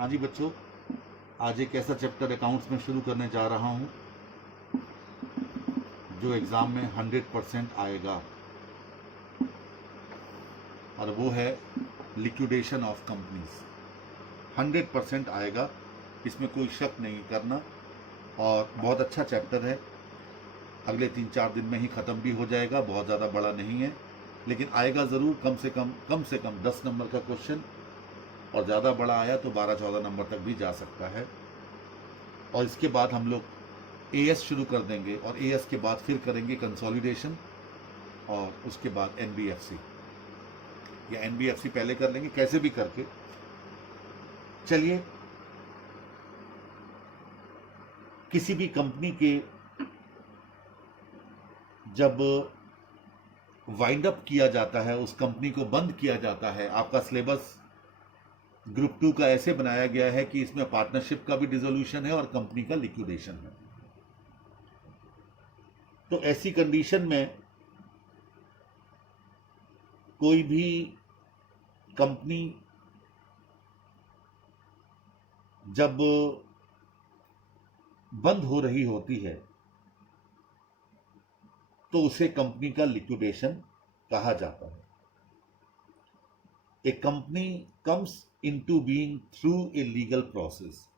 हाँ जी बच्चों, आज एक ऐसा चैप्टर अकाउंट्स में शुरू करने जा रहा हूँ जो एग्ज़ाम में 100% आएगा, और वो है लिक्विडेशन ऑफ कंपनीज। 100% आएगा, इसमें कोई शक नहीं करना। और बहुत अच्छा चैप्टर है, अगले 3-4 दिन में ही ख़त्म भी हो जाएगा। बहुत ज़्यादा बड़ा नहीं है, लेकिन आएगा ज़रूर। कम से कम 10 नंबर का क्वेश्चन, और ज़्यादा बड़ा आया तो 12-14 नंबर तक भी जा सकता है। और इसके बाद हम लोग एएस शुरू कर देंगे, और एएस के बाद फिर करेंगे कंसोलिडेशन, और उसके बाद एनबीएफसी या एनबीएफसी पहले कर लेंगे, कैसे भी करके। चलिए, किसी भी कंपनी के जब वाइंड अप किया जाता है, उस कंपनी को बंद किया जाता है। आपका सिलेबस ग्रुप 2 का ऐसे बनाया गया है कि इसमें पार्टनरशिप का भी डिसोल्यूशन है और कंपनी का लिक्विडेशन है। तो ऐसी कंडीशन में कोई भी कंपनी जब बंद हो रही होती है तो उसे कंपनी का लिक्विडेशन कहा जाता है। A company comes into being through a legal process.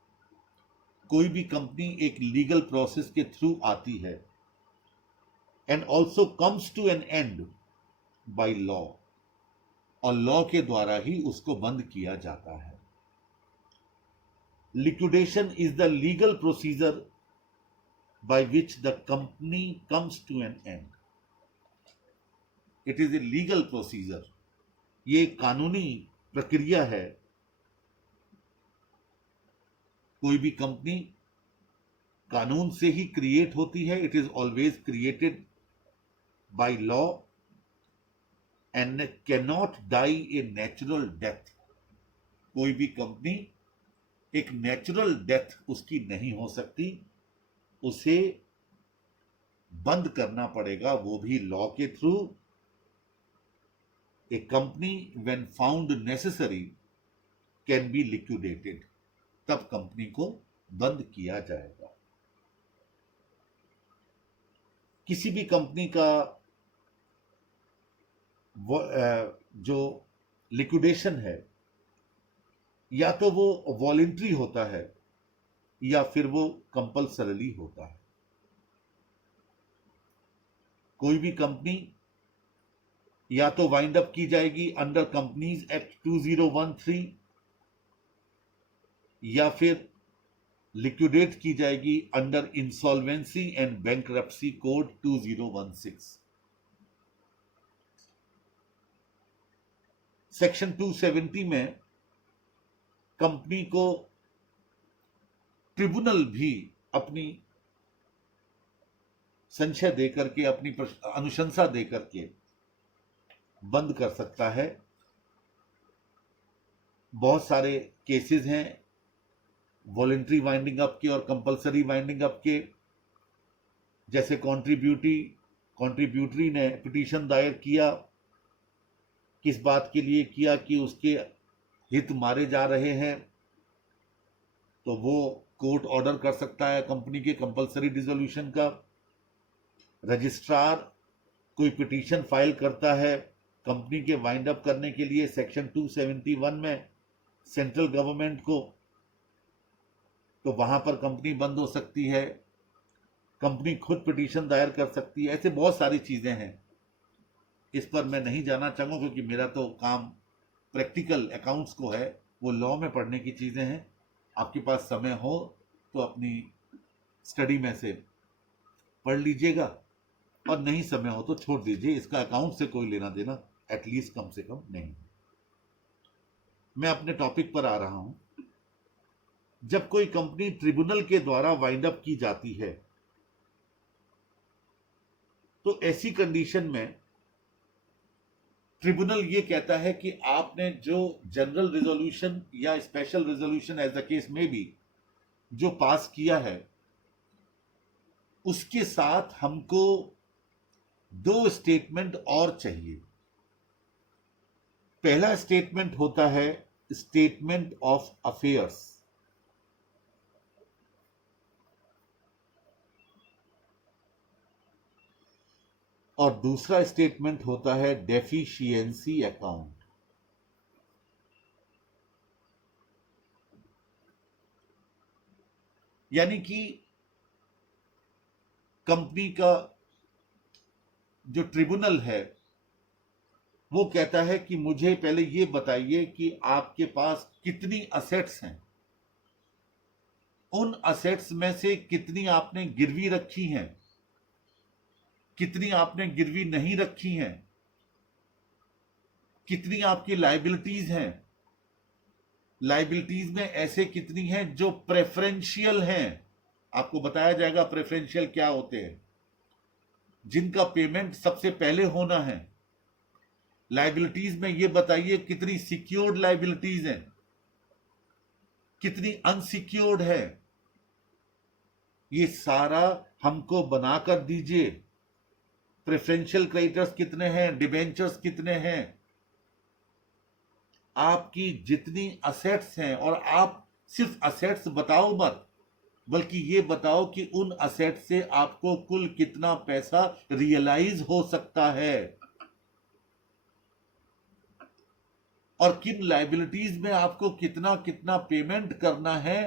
कोई भी कंपनी एक लीगल प्रोसेस के थ्रू आती है, and also comes to an end by law, और लॉ के द्वारा ही उसको बंद किया जाता है। Liquidation is the legal procedure by which the company comes to an end. It is a legal procedure. ये कानूनी प्रक्रिया है। कोई भी कंपनी कानून से ही क्रिएट होती है। It is always created by law and can not die a natural death. कोई भी कंपनी एक नेचुरल डेथ उसकी नहीं हो सकती, उसे बंद करना पड़ेगा, वो भी लॉ के through. A company when found necessary can be liquidated, तब कंपनी को बंद किया जाएगा। किसी भी कंपनी का जो लिक्विडेशन है, या तो वो वॉलंटरी होता है या फिर वो कंपल्सरली होता है। कोई भी कंपनी या तो वाइंड अप की जाएगी अंडर कंपनीज एक्ट 2013, या फिर लिक्विडेट की जाएगी under insolvency and bankruptcy code 2016। Section 270 में कंपनी को ट्रिब्यूनल भी अपनी संशय देकर के, अपनी अनुशंसा देकर के बंद कर सकता है। बहुत सारे केसेस हैं वॉलंटरी वाइंडिंग अप के और कंपल्सरी वाइंडिंग अप के। जैसे कॉन्ट्रीब्यूटरी ने पिटीशन दायर किया, किस बात के लिए किया कि उसके हित मारे जा रहे हैं, तो वो कोर्ट ऑर्डर कर सकता है कंपनी के कंपल्सरी डिसोल्यूशन का। रजिस्ट्रार कोई पिटीशन फाइल करता है कंपनी के वाइंड अप करने के लिए सेक्शन 271 में सेंट्रल गवर्नमेंट को, तो वहां पर कंपनी बंद हो सकती है। कंपनी खुद पिटीशन दायर कर सकती है। ऐसे बहुत सारी चीजें हैं, इस पर मैं नहीं जाना चाहूंगा क्योंकि मेरा तो काम प्रैक्टिकल अकाउंट्स को है, वो लॉ में पढ़ने की चीजें हैं। आपके पास समय हो तो अपनी स्टडी में से पढ़ लीजिएगा, और नहीं समय हो तो छोड़ दीजिए। इसका अकाउंट से कोई लेना देना एटलीस्ट कम से कम नहीं। मैं अपने टॉपिक पर आ रहा हूं। जब कोई कंपनी ट्रिब्यूनल के द्वारा वाइंड अप की जाती है, तो ऐसी कंडीशन में ट्रिब्यूनल ये कहता है कि आपने जो जनरल रिजोल्यूशन या special resolution as the case में भी जो पास किया है, उसके साथ हमको 2 स्टेटमेंट और चाहिए। पहला स्टेटमेंट होता है स्टेटमेंट ऑफ अफेयर्स, और दूसरा स्टेटमेंट होता है डेफिशिएंसी अकाउंट। यानी कि कंपनी का जो ट्रिब्यूनल है वो कहता है कि मुझे पहले ये बताइए कि आपके पास कितनी असेट्स हैं, उन असेट्स में से कितनी आपने गिरवी रखी हैं, कितनी आपने गिरवी नहीं रखी हैं, कितनी आपकी लायबिलिटीज हैं, लायबिलिटीज में ऐसे कितनी हैं जो प्रेफरेंशियल हैं। आपको बताया जाएगा प्रेफरेंशियल क्या होते हैं, जिनका पेमेंट सबसे पहले होना है। लायबिलिटीज में ये बताइए कितनी सिक्योर्ड लायबिलिटीज हैं, कितनी अनसिक्योर्ड है, ये सारा हमको बनाकर दीजिए। प्रेफरेंशियल क्रेडिटर्स कितने हैं, डिबेंचर्स कितने हैं, आपकी जितनी असेट्स हैं। और आप सिर्फ असेट्स बताओ मत, बल्कि ये बताओ कि उन असेट से आपको कुल कितना पैसा रियलाइज हो सकता है और किन लायबिलिटीज में आपको कितना कितना पेमेंट करना है।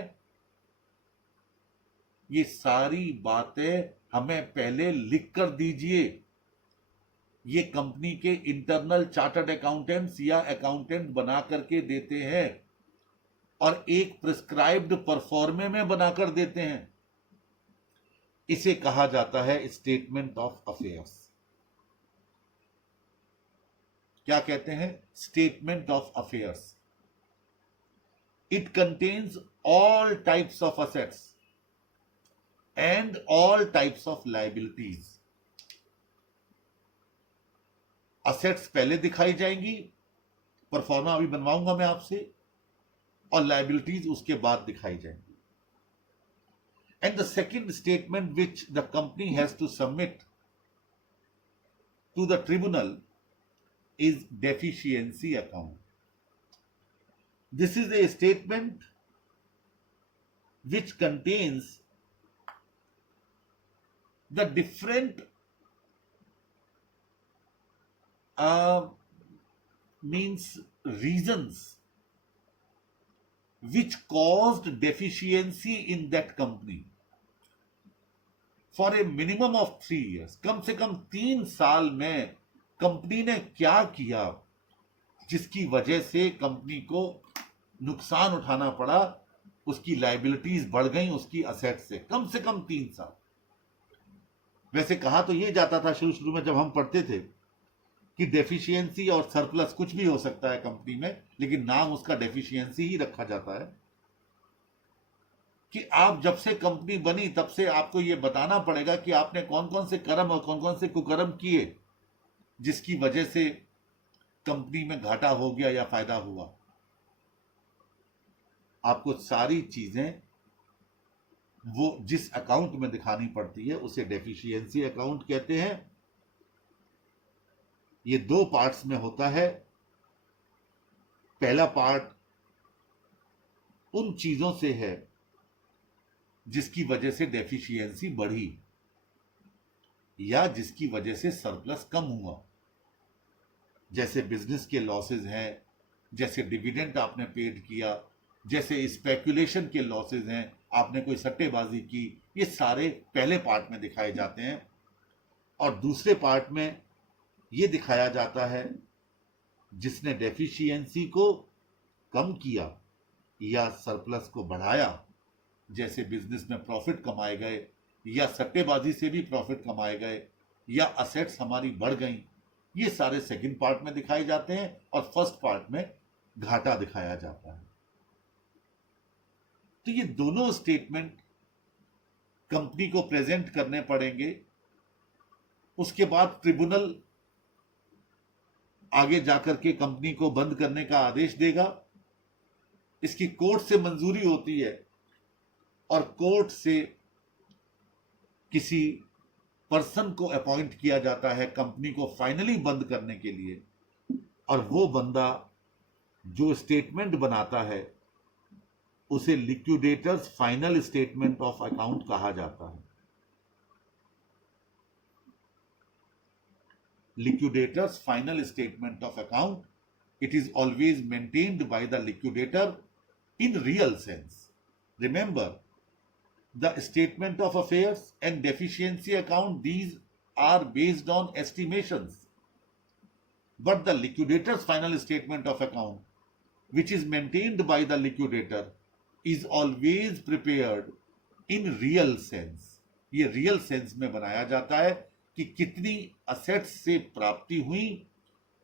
ये सारी बातें हमें पहले लिख कर दीजिए। ये कंपनी के इंटरनल चार्टर्ड अकाउंटेंट्स या अकाउंटेंट बना करके देते हैं और एक प्रिस्क्राइब्ड परफॉर्मे में बनाकर देते हैं। इसे कहा जाता है स्टेटमेंट ऑफ अफेयर्स। क्या कहते हैं? Statement of affairs. It contains all types of assets and all types of liabilities. Assets पहले दिखाई जाएंगी, परफॉर्मा अभी बनवाऊंगा मैं आपसे, और लायबिलिटीज उसके बाद दिखाई जाएंगी। And the second statement which the company has to submit to the tribunal is deficiency account. This is a statement which contains the different means reasons which caused deficiency in that company for a minimum of 3 years। कम से कम 3 साल में company ने क्या किया जिसकी वजह से company को नुकसान उठाना पड़ा, उसकी लायबिलिटीज बढ़ गई उसकी असेट से कम 3 साल। वैसे कहा तो ये जाता था शुरू में जब हम पढ़ते थे कि डेफिशिएंसी और सरप्लस कुछ भी हो सकता है कंपनी में, लेकिन नाम उसका डेफिशिएंसी ही रखा जाता है कि आप जब से कंपनी बनी तब से आपको ये बताना पड़ेगा कि आपने कौन कौन से कर्म और कौन कौन से कुकर्म किए जिसकी वजह से कंपनी में घाटा हो गया या फायदा हुआ। आपको सारी चीजें वो जिस अकाउंट में दिखानी पड़ती है उसे डेफिशिएंसी अकाउंट कहते हैं। ये 2 पार्ट्स में होता है। पहला पार्ट उन चीजों से है जिसकी वजह से डेफिशिएंसी बढ़ी या जिसकी वजह से सरप्लस कम हुआ, जैसे बिजनेस के लॉसेस हैं, जैसे डिविडेंड आपने पेड किया, जैसे स्पेकुलेशन के लॉसेस हैं, आपने कोई सट्टेबाजी की। ये सारे पहले पार्ट में दिखाए जाते हैं। और दूसरे पार्ट में ये दिखाया जाता है जिसने डेफिशिएंसी को कम किया या सरप्लस को बढ़ाया, जैसे बिजनेस में प्रॉफिट कमाए गए या सट्टेबाजी से भी प्रॉफिट कमाए गए या असेट्स हमारी बढ़ गई। ये सारे सेकंड पार्ट में दिखाए जाते हैं और फर्स्ट पार्ट में घाटा दिखाया जाता है। तो ये दोनों स्टेटमेंट कंपनी को प्रेजेंट करने पड़ेंगे। उसके बाद ट्रिब्यूनल आगे जाकर के कंपनी को बंद करने का आदेश देगा। इसकी कोर्ट से मंजूरी होती है और कोर्ट से किसी पर्सन को अपॉइंट किया जाता है कंपनी को फाइनली बंद करने के लिए, और वो बंदा जो स्टेटमेंट बनाता है उसे liquidators final statement of account कहा जाता है। liquidator's final statement of account. It is always maintained by the liquidator in real sense. Remember, the statement of affairs and deficiency account, these are based on estimations. But the liquidator's final statement of account, which is maintained by the liquidator, is always prepared in real sense. ये real sense में बनाया जाता है कि कितनी assets से प्राप्ति हुई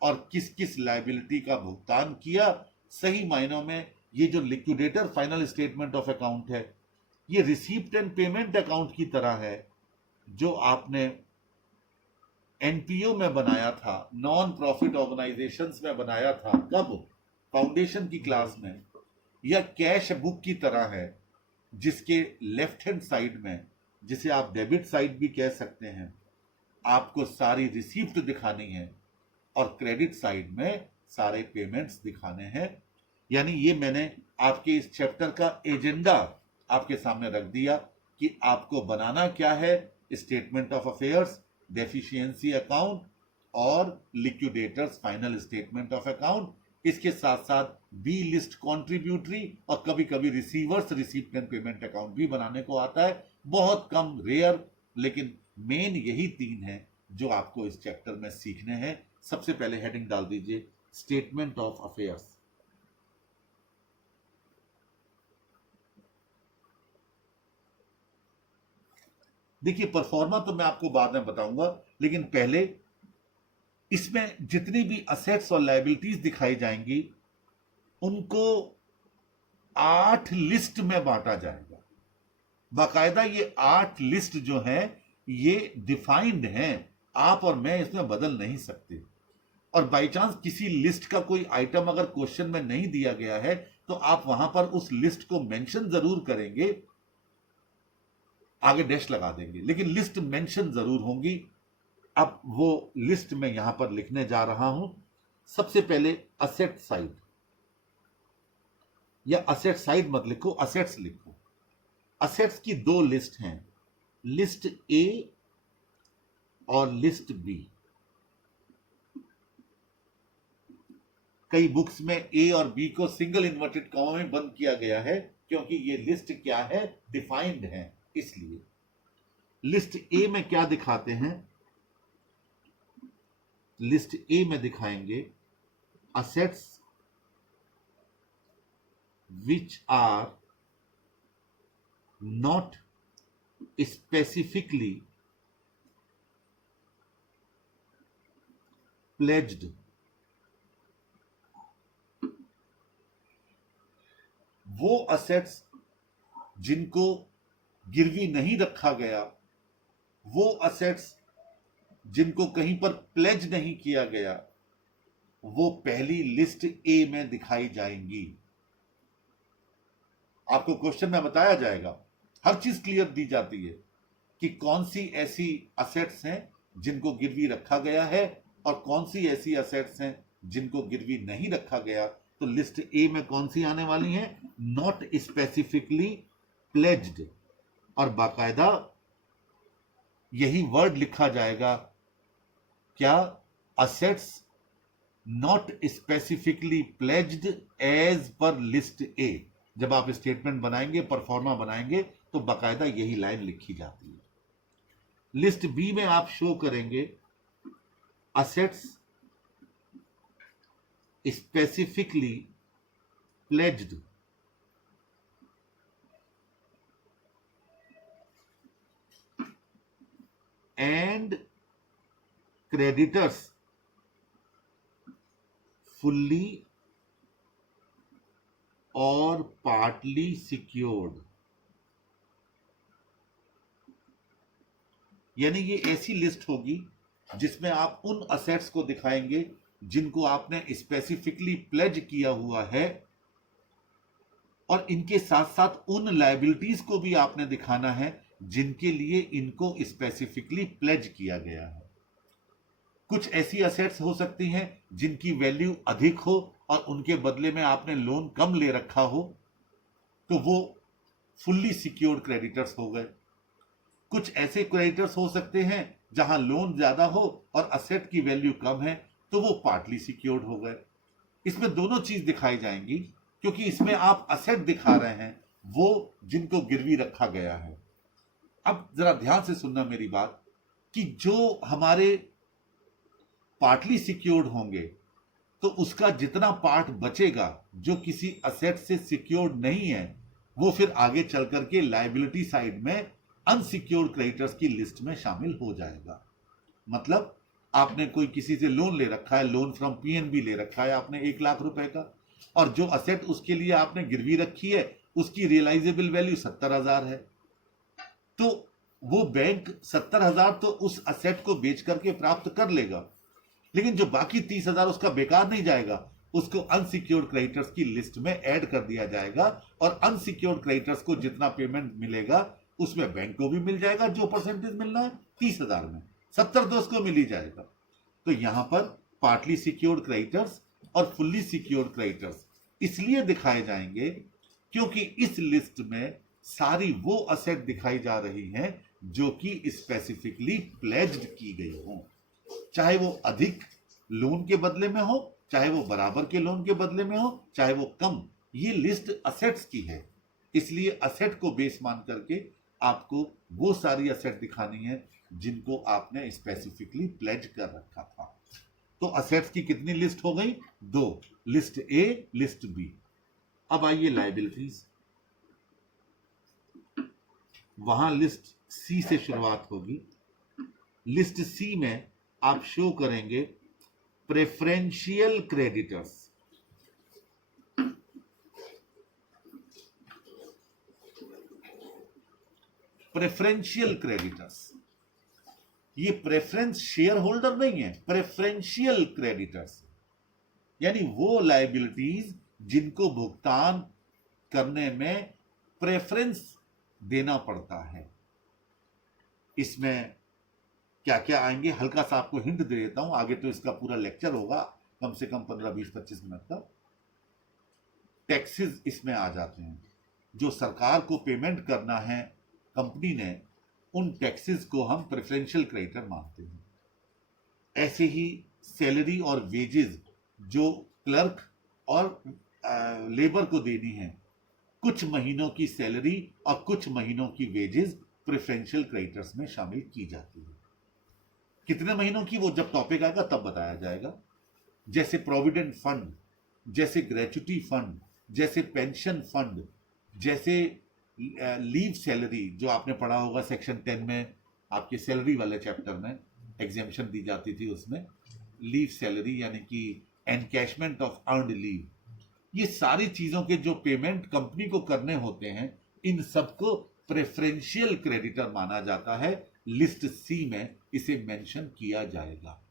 और किस किस लायबिलिटी का भुगतान किया। सही मायनों में ये जो liquidator final statement of account है, ये रिसीप्ट एंड पेमेंट अकाउंट की तरह है जो आपने एनपीओ में बनाया था, नॉन प्रॉफिट ऑर्गेनाइजेशंस में बनाया था, कब? फाउंडेशन की क्लास में। या कैश बुक की तरह है जिसके लेफ्ट हैंड साइड में, जिसे आप डेबिट साइड भी कह सकते हैं, आपको सारी रिसीप्ट दिखानी है और क्रेडिट साइड में सारे पेमेंट्स दिखाने हैं। यानी ये मैंने आपके इस चैप्टर का एजेंडा आपके सामने रख दिया कि आपको बनाना क्या है, statement of affairs, deficiency account और liquidator's final statement of account. इसके साथ साथ बी लिस्ट कॉन्ट्रीब्यूटरी और कभी कभी receivers receipt and payment account भी बनाने को आता है, बहुत कम, रेयर, लेकिन मेन यही तीन है जो आपको इस चैप्टर में सीखने हैं। सबसे पहले हेडिंग डाल दीजिए स्टेटमेंट ऑफ अफेयर्स। देखिए, परफॉर्मा तो मैं आपको बाद में बताऊंगा, लेकिन पहले इसमें जितनी भी असेट्स और लायबिलिटीज दिखाई जाएंगी उनको 8 लिस्ट में बांटा जाएगा। बाकायदा ये 8 लिस्ट जो है ये डिफाइंड हैं, आप और मैं इसमें बदल नहीं सकते। और बाई चांस किसी लिस्ट का कोई आइटम अगर क्वेश्चन में नहीं दिया गया है तो आप वहां पर उस लिस्ट को मेंशन जरूर करेंगे, आगे डैश लगा देंगे, लेकिन लिस्ट मेंशन जरूर होंगी। अब वो लिस्ट में यहां पर लिखने जा रहा हूं। सबसे पहले असेट साइड, या असेट साइड मत लिखो, असेट्स लिखो। असेट्स की 2 लिस्ट हैं, लिस्ट ए और लिस्ट बी। कई बुक्स में ए और बी को सिंगल इन्वर्टेड कॉमा में बंद किया गया है क्योंकि ये लिस्ट क्या है, डिफाइंड है। इसलिए लिस्ट ए में क्या दिखाते हैं, लिस्ट ए में दिखाएंगे assets which are not specifically pledged. वो असेट्स जिनको गिरवी नहीं रखा गया, वो असेट्स जिनको कहीं पर प्लेज नहीं किया गया, वो पहली लिस्ट ए में दिखाई जाएंगी। आपको क्वेश्चन में बताया जाएगा, हर चीज क्लियर दी जाती है कि कौन सी ऐसी असेट्स हैं जिनको गिरवी रखा गया है और कौन सी ऐसी असेट्स हैं जिनको गिरवी नहीं रखा गया। तो लिस्ट ए में कौन सी आने वाली है, नॉट स्पेसिफिकली प्लेज्ड, और बाकायदा यही वर्ड लिखा जाएगा, क्या, assets not specifically pledged as per list A. जब आप स्टेटमेंट बनाएंगे, परफॉर्मा बनाएंगे, तो बाकायदा यही लाइन लिखी जाती है। लिस्ट बी में आप शो करेंगे assets specifically pledged and creditors fully और पार्टली सिक्योर्ड। यानी ये ऐसी लिस्ट होगी जिसमें आप उन असेट्स को दिखाएंगे जिनको आपने स्पेसिफिकली प्लेज किया हुआ है, और इनके साथ साथ उन लायबिलिटीज को भी आपने दिखाना है जिनके लिए इनको स्पेसिफिकली प्लेज किया गया है। कुछ ऐसी असेट्स हो सकती हैं जिनकी वैल्यू अधिक हो और उनके बदले में आपने लोन कम ले रखा हो, तो वो फुल्ली सिक्योर्ड क्रेडिटर्स हो गए। कुछ ऐसे क्रेडिटर्स हो सकते हैं जहां लोन ज्यादा हो और असेट की वैल्यू कम है तो वो पार्टली सिक्योर्ड हो गए। इसमें दोनों चीज दिखाई जाएंगी, क्योंकि इसमें आप असेट दिखा रहे हैं वो जिनको गिरवी रखा गया है। अब जरा ध्यान से सुनना मेरी बात, कि जो हमारे पार्टली सिक्योर्ड होंगे तो उसका जितना पार्ट बचेगा जो किसी असेट से सिक्योर्ड नहीं है, वो फिर आगे चल करके लायबिलिटी साइड में अनसिक्योर्ड क्रेडिटर्स की लिस्ट में शामिल हो जाएगा। मतलब आपने कोई किसी से लोन ले रखा है, लोन फ्रॉम पीएनबी ले रखा है आपने 1 लाख रुपए का, और जो असेट उसके लिए आपने गिरवी रखी है उसकी रियलाइजेबल वैल्यू 70,000 है, तो वो बैंक 70,000 तो उस असेट को बेच करके प्राप्त कर लेगा, लेकिन जो बाकी 30,000 उसका बेकार नहीं जाएगा, उसको अनसिक्योर्ड क्रेडिटर्स की लिस्ट में ऐड कर दिया जाएगा, और अनसिक्योर्ड क्रेडिटर्स को जितना पेमेंट मिलेगा उसमें बैंक को भी मिल जाएगा जो परसेंटेज मिलना है 30,000 में, 70 तो उसको मिल ही जाएगा। तो यहां पर पार्टली सिक्योर्ड क्रेडिटर्स और फुल्ली सिक्योर्ड क्रेडिटर्स इसलिए दिखाए जाएंगे क्योंकि इस लिस्ट में सारी वो असेट दिखाई जा रही हैं जो कि स्पेसिफिकली प्लेज्ड की गई हो, चाहे वो अधिक लोन के बदले में हो, चाहे वो बराबर के लोन के बदले में हो, चाहे वो कम। ये लिस्ट असेट्स की है, इसलिए असेट को बेस मान करके आपको वो सारी असेट दिखानी है जिनको आपने स्पेसिफिकली प्लेज कर रखा था। तो असेट्स की कितनी लिस्ट हो गई? 2, लिस्ट ए, लिस्ट बी। अब आइए लायबिलिटीज, वहां लिस्ट सी से शुरुआत होगी। लिस्ट सी में आप शो करेंगे प्रेफरेंशियल क्रेडिटर्स। प्रेफरेंशियल क्रेडिटर्स, ये प्रेफरेंस शेयर होल्डर नहीं है, प्रेफरेंशियल क्रेडिटर्स यानी वो लायबिलिटीज जिनको भुगतान करने में प्रेफरेंस देना पड़ता है। इसमें क्या क्या आएंगे, हल्का सा आपको हिंट दे देता हूं, आगे तो इसका पूरा लेक्चर होगा कम से कम 15, 20, 25 मिनट का। टैक्सेस इसमें आ जाते हैं, जो सरकार को पेमेंट करना है कंपनी ने, उन टैक्सेस को हम प्रेफरेंशियल क्रेडिटर मानते हैं। ऐसे ही सैलरी और वेजेस जो क्लर्क और लेबर को देनी है, कुछ महीनों की सैलरी और कुछ महीनों की वेजेस प्रेफरेंशियल क्रेडिटर्स में शामिल की जाती है। कितने महीनों की वो जब टॉपिक आएगा तब बताया जाएगा। जैसे प्रोविडेंट फंड, जैसे ग्रेच्युटी फंड, जैसे पेंशन फंड, जैसे लीव सैलरी जो आपने पढ़ा होगा सेक्शन 10 में, आपके सैलरी वाले चैप्टर में एग्जेम्पशन दी जाती थी, उसमें लीव सैलरी यानी कि एनकैशमेंट ऑफ अर्नड लीव, ये सारी चीजों के जो पेमेंट कंपनी को करने होते हैं, इन सबको प्रेफरेंशियल क्रेडिटर माना जाता है। लिस्ट सी में इसे मेंशन किया जाएगा।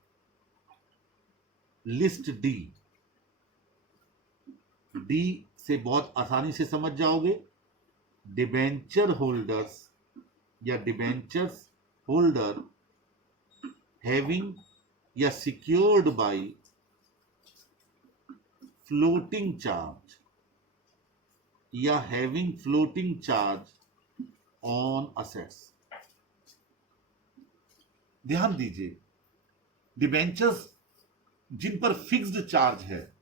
लिस्ट डी, डी से बहुत आसानी से समझ जाओगे। डिबेंचर होल्डर्स या डिबेंचर्स होल्डर हैविंग या सिक्योर्ड बाय फ्लोटिंग चार्ज या having floating charge on assets. ध्यान दीजिए, डिबेंचर्स जिन पर फिक्स्ड चार्ज है,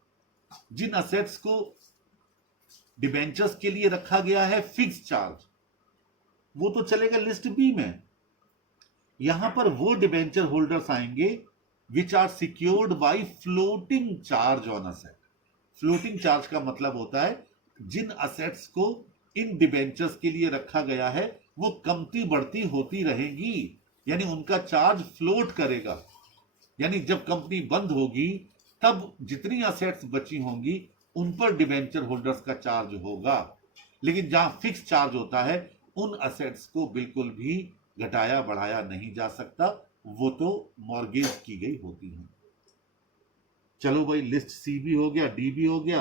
जिन असेट्स को डिबेंचर्स के लिए रखा गया है फिक्स्ड चार्ज, वो तो चलेगा लिस्ट बी में। यहां पर वो डिबेंचर होल्डर्स आएंगे which are secured by floating charge on asset. Floating charge का मतलब होता है जिन असेट्स को इन डिबेंचर्स के लिए रखा गया है वो कमती बढ़ती होती रहेगी, यानी उनका चार्ज फ्लोट करेगा। यानी जब कंपनी बंद होगी तब जितनी असेट्स बची होंगी उन पर डिबेंचर होल्डर्स का चार्ज होगा, लेकिन जहां फिक्स चार्ज होता है उन असेट्स को बिल्कुल भी घटाया बढ़ाया नहीं जा सकता, वो तो मॉर्गेज की गई होती है। चलो भाई, लिस्ट सी भी हो गया, डी भी हो गया।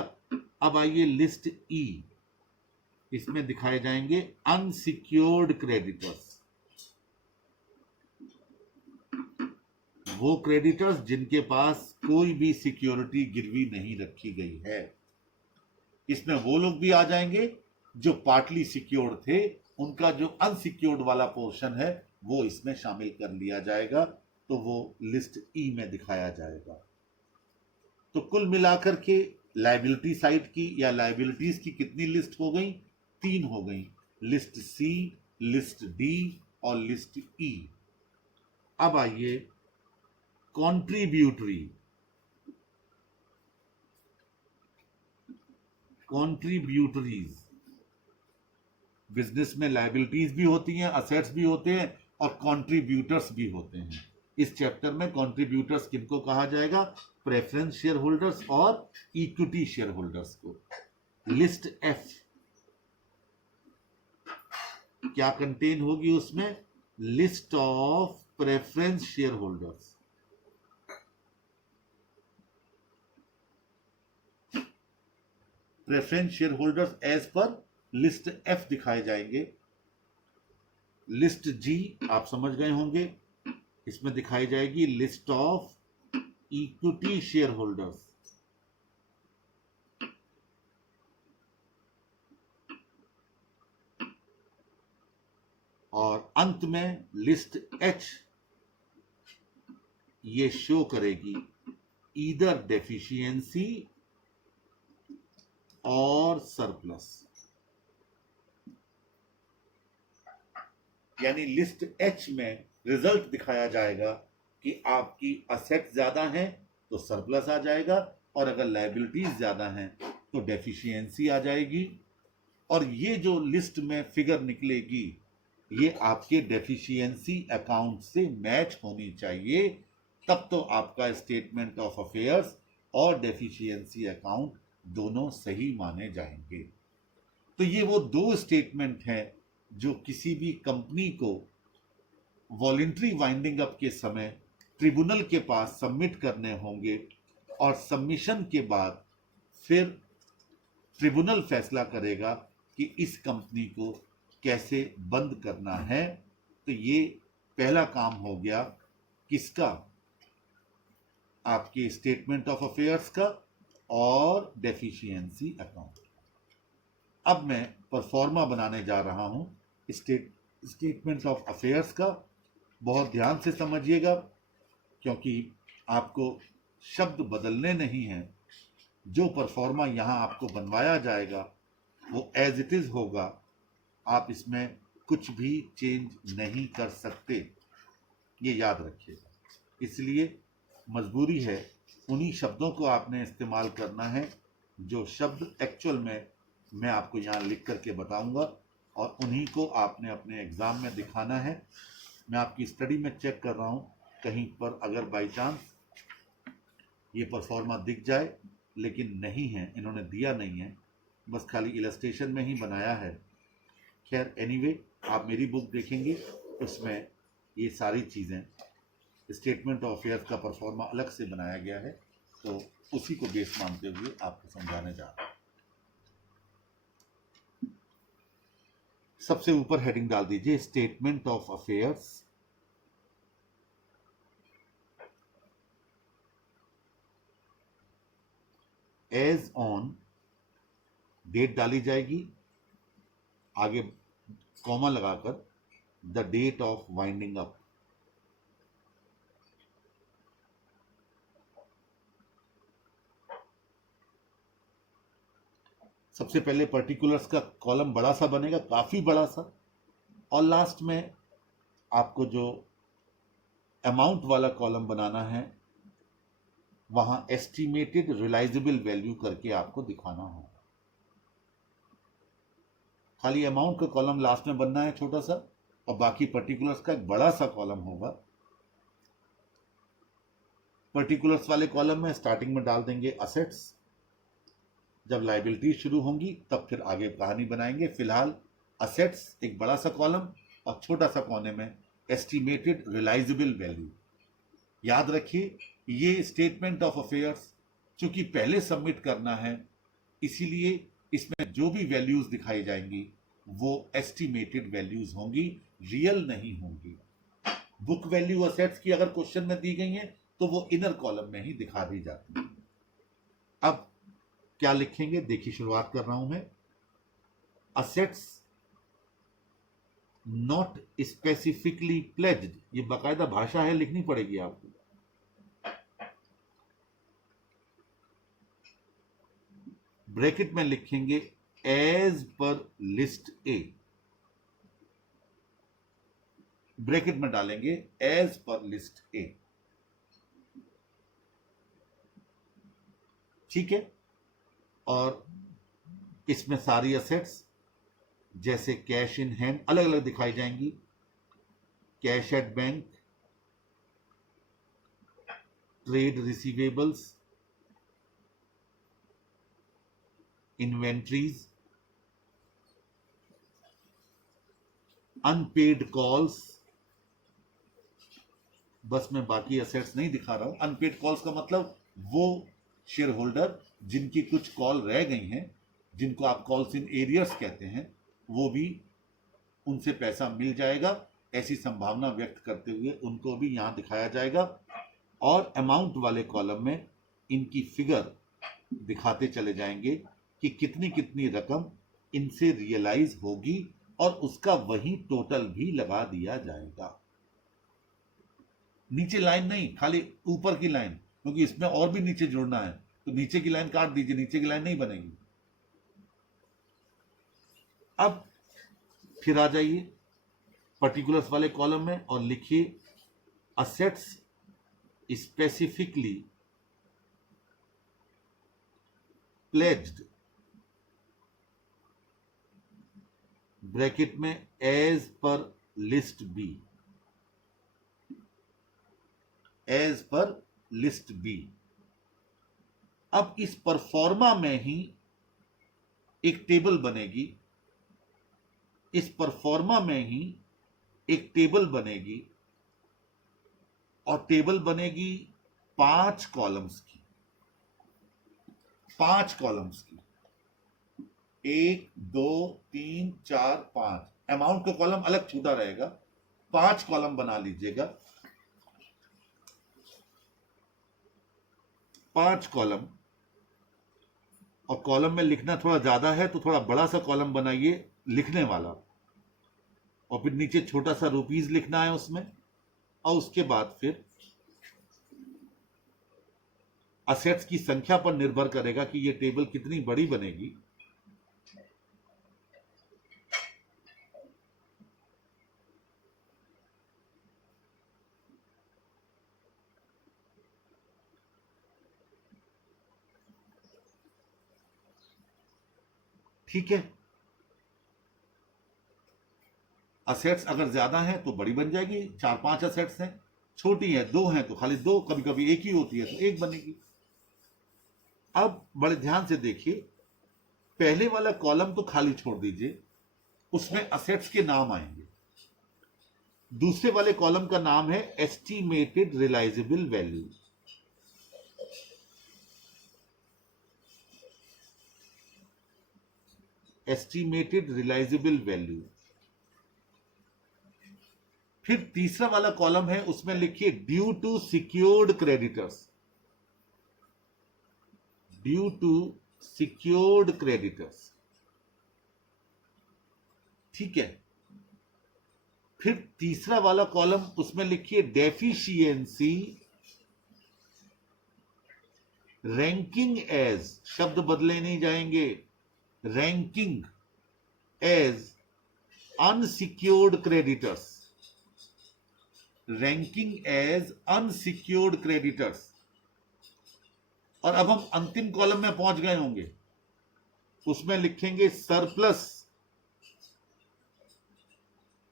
अब आइए लिस्ट ई, इसमें दिखाए जाएंगे अनसिक्योर्ड क्रेडिटर्स। वो क्रेडिटर्स जिनके पास कोई भी सिक्योरिटी गिरवी नहीं रखी गई है। इसमें वो लोग भी आ जाएंगे जो पार्टली सिक्योर्ड थे, उनका जो अनसिक्योर्ड वाला पोर्शन है वो इसमें शामिल कर लिया जाएगा, तो वो लिस्ट ई में दिखाया जाएगा। तो कुल मिलाकर के लायबिलिटी साइड की या लायबिलिटीज की कितनी लिस्ट हो गई? 3 हो गई, लिस्ट सी, लिस्ट डी और लिस्ट ई। अब आइए कॉन्ट्रीब्यूटरी। कॉन्ट्रीब्यूटरीज, बिजनेस में लायबिलिटीज भी होती हैं, असेट्स भी होते हैं और कॉन्ट्रीब्यूटर्स भी होते हैं। इस चैप्टर में कॉन्ट्रीब्यूटर्स किनको कहा जाएगा? प्रेफरेंस शेयर होल्डर्स और इक्विटी शेयर होल्डर्स को। लिस्ट एफ क्या कंटेन होगी उसमें? List of preference share holders. Preference share holders as per list F दिखाए जाएंगे। लिस्ट जी आप समझ गए होंगे, इसमें दिखाई जाएगी list of equity share holders. और अंत में लिस्ट एच ये शो करेगी ईदर डेफिशिएंसी और सरप्लस। यानी लिस्ट एच में रिजल्ट दिखाया जाएगा कि आपकी असेट ज्यादा है तो सरप्लस आ जाएगा, और अगर लायबिलिटीज ज्यादा हैं तो डेफिशिएंसी आ जाएगी। और ये जो लिस्ट में फिगर निकलेगी ये आपके डेफिशिएंसी अकाउंट से मैच होनी चाहिए, तब तो आपका स्टेटमेंट ऑफ अफेयर्स और डेफिशिएंसी अकाउंट दोनों सही माने जाएंगे। तो ये वो दो स्टेटमेंट हैं जो किसी भी कंपनी को वॉलंटरी वाइंडिंग अप के समय ट्रिब्यूनल के पास सबमिट करने होंगे, और सबमिशन के बाद फिर ट्रिब्यूनल फैसला करेगा कि इस कंपनी को कैसे बंद करना है। तो ये पहला काम हो गया किसका? आपके स्टेटमेंट ऑफ अफेयर्स का और डेफिशिएंसी अकाउंट। अब मैं परफॉर्मा बनाने जा रहा हूं स्टेटमेंट ऑफ अफेयर्स का। बहुत ध्यान से समझिएगा, क्योंकि आपको शब्द बदलने नहीं हैं। जो परफॉर्मा यहां आपको बनवाया जाएगा वो एज इट इज होगा, आप इसमें कुछ भी चेंज नहीं कर सकते, ये याद रखिएगा। इसलिए मजबूरी है उन्हीं शब्दों को आपने इस्तेमाल करना है जो शब्द एक्चुअल में मैं आपको यहाँ लिख करके बताऊंगा, और उन्हीं को आपने अपने एग्जाम में दिखाना है। मैं आपकी स्टडी में चेक कर रहा हूँ, कहीं पर अगर बाई चांस ये परफॉर्मा दिख जाए, लेकिन नहीं है, इन्होंने दिया नहीं है, बस खाली इलस्ट्रेशन में ही बनाया है। खैर एनीवे, आप मेरी बुक देखेंगे, उसमें ये सारी चीज़ें स्टेटमेंट ऑफ अफेयर्स का परफॉर्मा अलग से बनाया गया है, तो उसी को बेस मानते हुए आपको समझाने जा रहा हूं। सबसे ऊपर हेडिंग डाल दीजिए statement of affairs. As on, date डाली जाएगी, आगे कॉमा लगाकर the date of winding up. सबसे पहले पर्टिकुलर्स का कॉलम बड़ा सा बनेगा, काफी बड़ा सा, और लास्ट में आपको जो अमाउंट वाला कॉलम बनाना है वहां एस्टिमेटेड रियलाइजेबल वैल्यू करके आपको दिखाना होगा। खाली अमाउंट का कॉलम लास्ट में बनना है छोटा सा, और बाकी पर्टिकुलर्स का एक बड़ा सा कॉलम होगा। पर्टिकुलर्स वाले कॉलम में स्टार्टिंग में डाल देंगे असेट्स, जब लायबिलिटी शुरू होंगी तब फिर आगे कहानी बनाएंगे। फिलहाल असेट्स एक बड़ा सा कॉलम और छोटा सा कोने में एस्टिमेटेड रियलाइजेबल वैल्यू। याद रखिए ये स्टेटमेंट ऑफ अफेयर्स चूंकि पहले सबमिट करना है, इसीलिए इसमें जो भी वैल्यूज दिखाई जाएंगी वो एस्टिमेटेड वैल्यूज होंगी, रियल नहीं होंगी। बुक वैल्यू असेट्स की अगर क्वेश्चन में दी गई हैं तो वो इनर कॉलम में ही दिखा दी जाती है। अब क्या लिखेंगे, देखिए शुरुआत कर रहा हूं मैं। असेट्स नॉट स्पेसिफिकली प्लेज्ड, ये बाकायदा भाषा है, लिखनी पड़ेगी आपको। ब्रैकेट में लिखेंगे एज पर लिस्ट ए, ब्रैकेट में डालेंगे एज पर लिस्ट ए, ठीक है। और इसमें सारी असेट्स जैसे कैश इन हैंड अलग अलग दिखाई जाएंगी, cash at bank, trade receivables, inventories, unpaid calls, बस मैं बाकी असेट्स नहीं दिखा रहा हूं। अनपेड कॉल्स का मतलब वो शेयर होल्डर जिनकी कुछ कॉल रह गई हैं, जिनको आप कॉल्स इन एरियर्स कहते हैं, वो भी उनसे पैसा मिल जाएगा, ऐसी संभावना व्यक्त करते हुए उनको भी यहां दिखाया जाएगा। और अमाउंट वाले कॉलम में इनकी फिगर दिखाते चले जाएंगे कि कितनी कितनी रकम इनसे रियलाइज होगी, और उसका वही टोटल भी लगा दिया जाएगा। नीचे लाइन नहीं, खाली ऊपर की लाइन, क्योंकि इसमें और भी नीचे जुड़ना है, तो नीचे की लाइन काट दीजिए, नीचे की लाइन नहीं बनेगी। अब फिर आ जाइए पर्टिकुलर्स वाले कॉलम में और लिखिए असेट्स स्पेसिफिकली प्लेज्ड, ब्रैकेट में as per list B, as per list B. अब इस परफॉर्मा में ही एक टेबल बनेगी, इस परफॉर्मा में ही एक टेबल बनेगी, और टेबल बनेगी 5 कॉलम्स की, 5 कॉलम्स की, 1 2 3 4 5। अमाउंट का कॉलम अलग छूटा रहेगा, 5 कॉलम बना लीजिएगा, 5 कॉलम। और कॉलम में लिखना थोड़ा ज्यादा है तो थोड़ा बड़ा सा कॉलम बनाइए लिखने वाला, और फिर नीचे छोटा सा रुपीस लिखना है उसमें, और उसके बाद फिर असेट्स की संख्या पर निर्भर करेगा कि ये टेबल कितनी बड़ी बनेगी। ठीक है, असेट्स अगर ज्यादा हैं तो बड़ी बन जाएगी, 4-5 असेट्स हैं, छोटी है 2 हैं तो खाली 2, कभी कभी एक ही होती है तो एक बनेगी। अब बड़े ध्यान से देखिए, पहले वाला कॉलम तो खाली छोड़ दीजिए, उसमें असेट्स के नाम आएंगे। दूसरे वाले कॉलम का नाम है estimated realisable value, estimated realisable value. फिर तीसरा वाला कॉलम है, उसमें लिखिए due to secured creditors, due to secured creditors, ठीक है। फिर तीसरा वाला कॉलम, उसमें लिखिए डेफिशिएंसी रैंकिंग एज, शब्द बदले नहीं जाएंगे, ranking as unsecured creditors, ranking as unsecured creditors. और अब हम अंतिम कॉलम में पहुंच गए होंगे, उसमें लिखेंगे surplus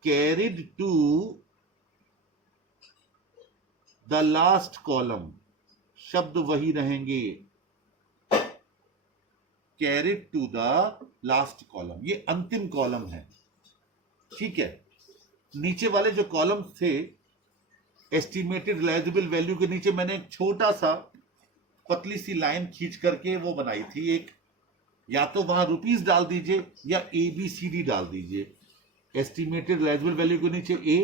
carried to the last column, शब्द वही रहेंगे, carried to the last column, ये अंतिम कॉलम है, ठीक है। नीचे वाले जो कॉलम थे एस्टिमेटेड रियलाइजेबल वैल्यू के नीचे मैंने एक छोटा सा पतली सी लाइन खींच करके वो बनाई थी एक, या तो वहां रुपीस डाल दीजिए या ABCD डाल दीजिए। एस्टिमेटेड रियलाइजेबल वैल्यू के नीचे A,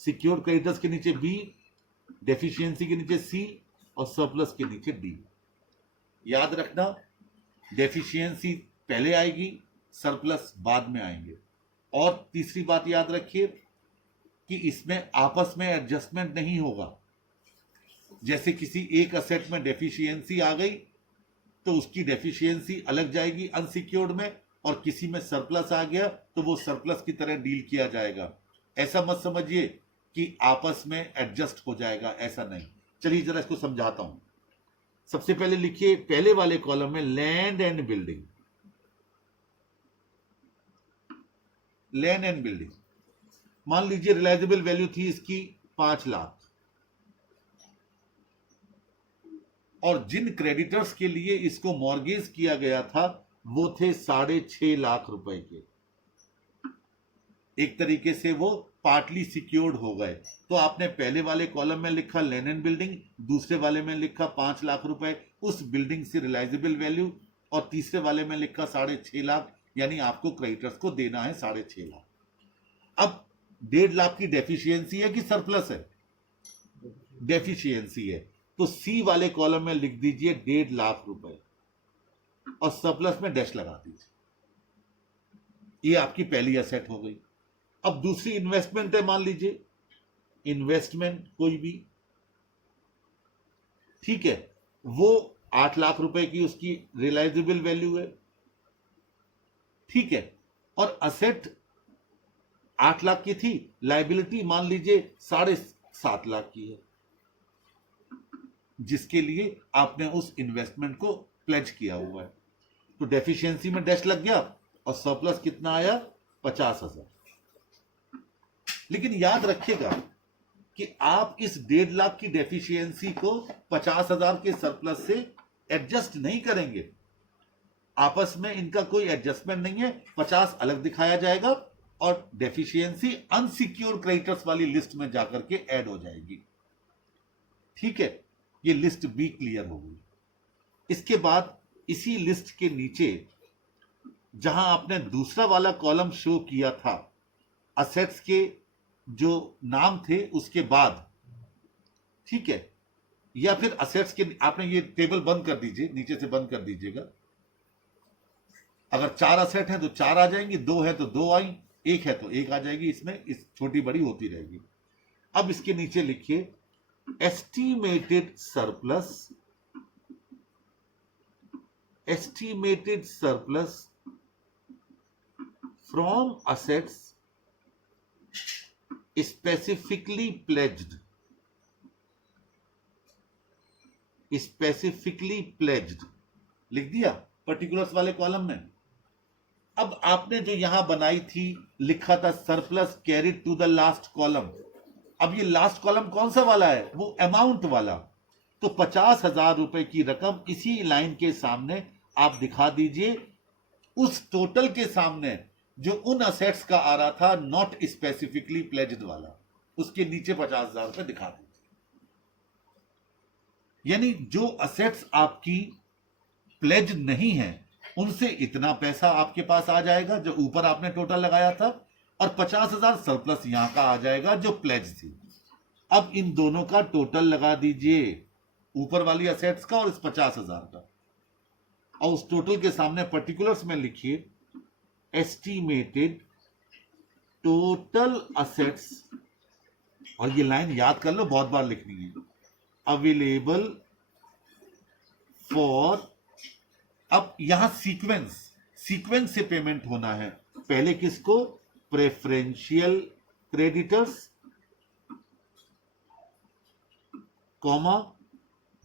सिक्योर्ड क्रेडिटर्स के नीचे B, डेफिशिएंसी के नीचे C, और सरप्लस के नीचे D। याद रखना, डेफिशिएंसी पहले आएगी, सरप्लस बाद में आएंगे। और तीसरी बात याद रखिए कि इसमें आपस में एडजस्टमेंट नहीं होगा। जैसे किसी एक असेट में डेफिशिएंसी आ गई तो उसकी डेफिशिएंसी अलग जाएगी अनसिक्योर्ड में, और किसी में सरप्लस आ गया तो वो सरप्लस की तरह डील किया जाएगा। ऐसा मत समझिए कि आपस में एडजस्ट हो जाएगा, ऐसा नहीं। चलिए जरा इसको समझाता हूं। सबसे पहले लिखिए पहले वाले कॉलम में land and building. Land and building, मान लीजिए रिलाइजेबल वैल्यू थी इसकी 5 लाख, और जिन क्रेडिटर्स के लिए इसको मॉर्गेज किया गया था वो थे 6.5 लाख रुपए के। एक तरीके से वो पार्टली सिक्योर्ड हो गए। तो आपने पहले वाले कॉलम में लिखा लैंड एंड बिल्डिंग, दूसरे वाले में लिखा 5 लाख रुपए उस बिल्डिंग से रिलाइजेबल वैल्यू, और तीसरे वाले में लिखा 6.5 लाख, यानी आपको क्रेडिटर्स को देना है 6.5 लाख। अब 1.5 लाख की डेफिशिएंसी है कि सरप्लस है? डेफिशिएंसी है, तो सी वाले कॉलम में लिख दीजिए 1.5 लाख रुपए और सरप्लस में डैश लगा दीजिए। ये आपकी पहली एसेट हो गई। अब दूसरी इन्वेस्टमेंट है, मान लीजिए इन्वेस्टमेंट कोई भी, ठीक है, वो 8 लाख रुपए की उसकी रिलाइजेबल वैल्यू है, ठीक है, और असेट 8 लाख की थी, लायबिलिटी मान लीजिए 7.5 लाख की है, जिसके लिए आपने उस इन्वेस्टमेंट को प्लेज किया हुआ है। तो डेफिशिएंसी में डैश लग गया और सरप्लस कितना आया? 50,000। लेकिन याद रखिएगा कि आप इस 1.5 लाख की डेफिशिएंसी को 50,000 के सरप्लस से एडजस्ट नहीं करेंगे। आपस में इनका कोई एडजस्टमेंट नहीं है। 50 अलग दिखाया जाएगा और डेफिशिएंसी अनसिक्योर क्रेडिटर्स वाली लिस्ट में जाकर के ऐड हो जाएगी। ठीक है, ये लिस्ट बी क्लियर हो गई। इसके बाद इसी लिस्ट के नीचे जहां आपने दूसरा वाला कॉलम शो किया था, असेट्स के जो नाम थे उसके बाद, ठीक है, या फिर असेट्स के, आपने ये टेबल बंद कर दीजिए, नीचे से बंद कर दीजिएगा। अगर 4 असेट हैं तो 4 आ जाएंगी, 2 है तो 2 आई, 1 है तो 1 आ जाएगी, इसमें इस छोटी बड़ी होती रहेगी। अब इसके नीचे लिखिए estimated surplus, estimated surplus from assets specifically pledged, specifically pledged लिख दिया पर्टिकुलर्स वाले कॉलम में। अब आपने जो यहां बनाई थी, लिखा था surplus carried to the last column. अब ये लास्ट कॉलम कौन सा वाला है? वो अमाउंट वाला। तो 50,000 रुपए की रकम इसी लाइन के सामने आप दिखा दीजिए, उस टोटल के सामने जो उन असेट्स का आ रहा था नॉट स्पेसिफिकली प्लेज्ड वाला, उसके नीचे 50,000 रुपए दिखा दीजिए। यानी जो असेट्स आपकी प्लेज नहीं है उनसे इतना पैसा आपके पास आ जाएगा जो ऊपर आपने टोटल लगाया था, और 50,000 सरप्लस यहां का आ जाएगा जो प्लेज थी। अब इन दोनों का टोटल लगा दीजिए, ऊपर वाली असेट्स का और इस 50,000 का, और उस टोटल के सामने पर्टिकुलर्स में लिखिए एस्टिमेटेड टोटल असेट्स, और ये लाइन याद कर लो, बहुत बार लिखनी है, अवेलेबल फॉर। अब यहां सीक्वेंस, सीक्वेंस से पेमेंट होना है। पहले किसको? Preferential creditors, comma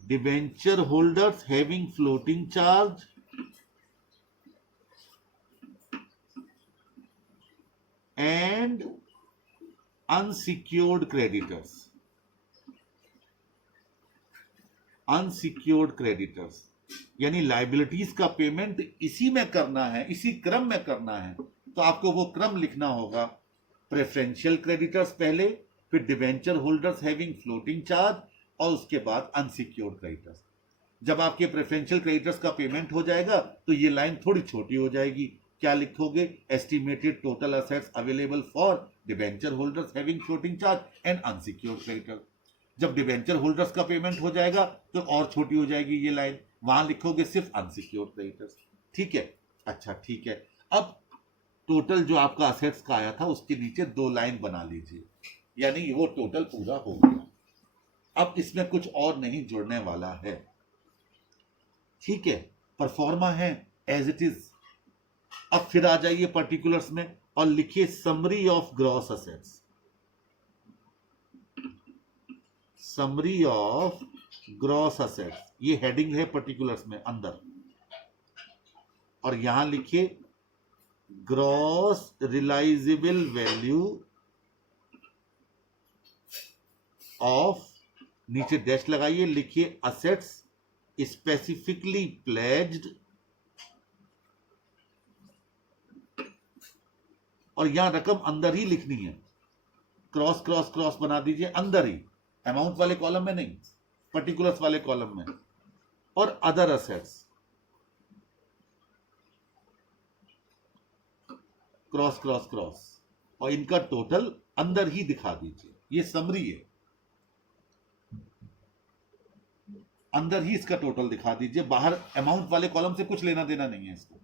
debenture holders having floating charge, and unsecured creditors, unsecured creditors. यानी लाइबिलिटीज का पेमेंट इसी में करना है, इसी क्रम में करना है, तो आपको वो क्रम लिखना होगा। प्रेफरेंशियल क्रेडिटर्स पहले, फिर debenture holders having floating charge, और उसके बाद अनसिक्योर्ड क्रेडिटर्स। जब आपके प्रेफरेंशियल क्रेडिटर्स का पेमेंट हो जाएगा तो ये लाइन थोड़ी छोटी हो जाएगी। क्या लिखोगे? Estimated total assets available for debenture holders having floating charge and unsecured creditor. जब डिबेंचर होल्डर्स का पेमेंट हो जाएगा तो और छोटी हो जाएगी ये लाइन, वहां लिखोगे सिर्फ अनसिक्योर्ड क्रेडिटर्स। ठीक है, अच्छा ठीक है। अब टोटल जो आपका असेट्स का आया था उसके नीचे 2 लाइन बना लीजिए, यानी वो टोटल पूरा हो गया। अब इसमें कुछ और नहीं जुड़ने वाला है, ठीक है। परफॉर्मा है एज इट इज। अब फिर आ जाइए पर्टिकुलर्स में और लिखिए summary of gross assets. Summary of gross assets, ये हेडिंग है पर्टिकुलर्स में अंदर, और यहां लिखिए ग्रॉस रियलाइजेबल वैल्यू ऑफ, नीचे डैश लगाइए, लिखिए असेट्स स्पेसिफिकली प्लेज्ड, और यहां रकम अंदर ही लिखनी है, क्रॉस क्रॉस क्रॉस बना दीजिए अंदर ही, अमाउंट वाले कॉलम में नहीं, पर्टिकुलर्स वाले कॉलम में। और other assets cross cross cross, और इनका टोटल अंदर ही दिखा दीजिए। ये समरी है, अंदर ही इसका टोटल दिखा दीजिए, बाहर अमाउंट वाले कॉलम से कुछ लेना देना नहीं है इसको।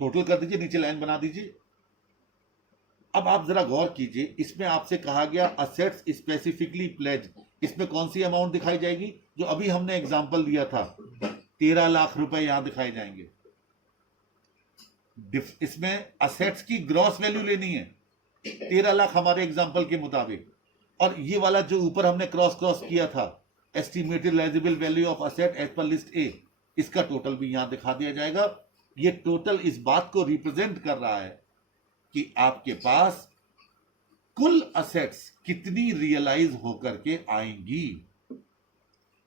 टोटल कर दीजिए, नीचे लाइन बना दीजिए। अब आप जरा गौर कीजिए, इसमें आपसे कहा गया असेट्स स्पेसिफिकली प्लेज, इसमें कौन सी अमाउंट दिखाई जाएगी? जो अभी हमने एग्जांपल दिया था, 13 लाख रुपए यहां दिखाए जाएंगे। इसमें असेट्स की ग्रॉस वैल्यू लेनी है, 13 लाख हमारे एग्जांपल के मुताबिक, और ये वाला जो ऊपर हमने क्रॉस क्रॉस किया था, estimated realisable value of asset as per list A, इसका टोटल भी यहां दिखा दिया जाएगा। ये टोटल इस बात को रिप्रेजेंट कर रहा है कि आपके पास कुल असेट्स कितनी रियलाइज होकर के आएंगी।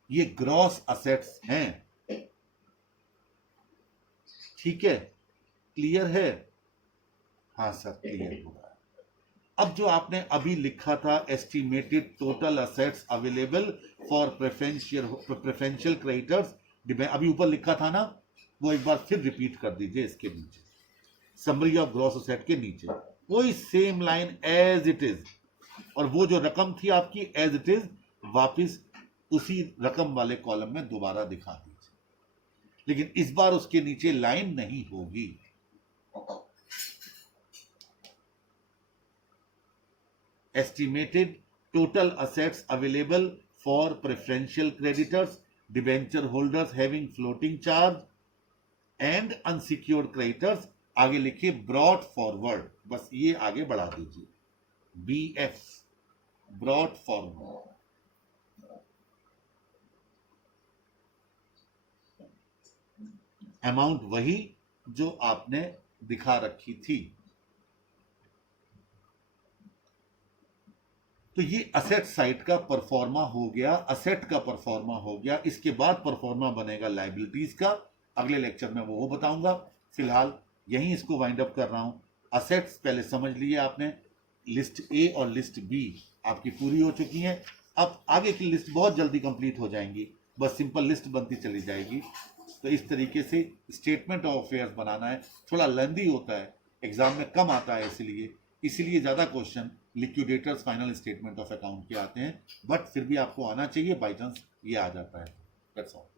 ये ग्रॉस असेट्स हैं, ठीक है, क्लियर है? हाँ सर, क्लियर हो रहा है। अब जो आपने अभी लिखा था estimated total assets available for preferential creditors, अभी ऊपर लिखा था ना, वो एक बार फिर रिपीट कर दीजिए इसके नीचे, समरी ऑफ ग्रॉस असेट के नीचे वही same line as it is, और वो जो रकम थी आपकी एज इट इज वापिस उसी रकम वाले कॉलम में दोबारा दिखा दीजिए, लेकिन इस बार उसके नीचे लाइन नहीं होगी। Estimated total assets available for preferential creditors, debenture holders having floating charge and unsecured creditors, आगे लिखिए ब्रॉट फॉरवर्ड, बस ये आगे बढ़ा दीजिए, BF ब्रॉट फॉरवर्ड। अमाउंट वही जो आपने दिखा रखी थी। तो ये असेट साइड का परफॉर्मा हो गया, असेट का परफॉर्मा हो गया। इसके बाद परफॉर्मा बनेगा लायबिलिटीज का, अगले लेक्चर में वो बताऊंगा। फिलहाल यहीं इसको वाइंड अप कर रहा हूं। असेट्स पहले समझ लिए आपने, लिस्ट ए और लिस्ट बी आपकी पूरी हो चुकी हैं। अब आगे की लिस्ट बहुत जल्दी कंप्लीट हो जाएंगी, बस सिंपल लिस्ट बनती चली जाएगी। तो इस तरीके से स्टेटमेंट ऑफ अफेयर्स बनाना है, थोड़ा लेंदी होता है, एग्जाम में कम आता है, इसीलिए ज़्यादा question liquidators final statement of account के आते हैं, बट फिर भी आपको आना चाहिए, बाई चांस ये आ जाता है। That's all.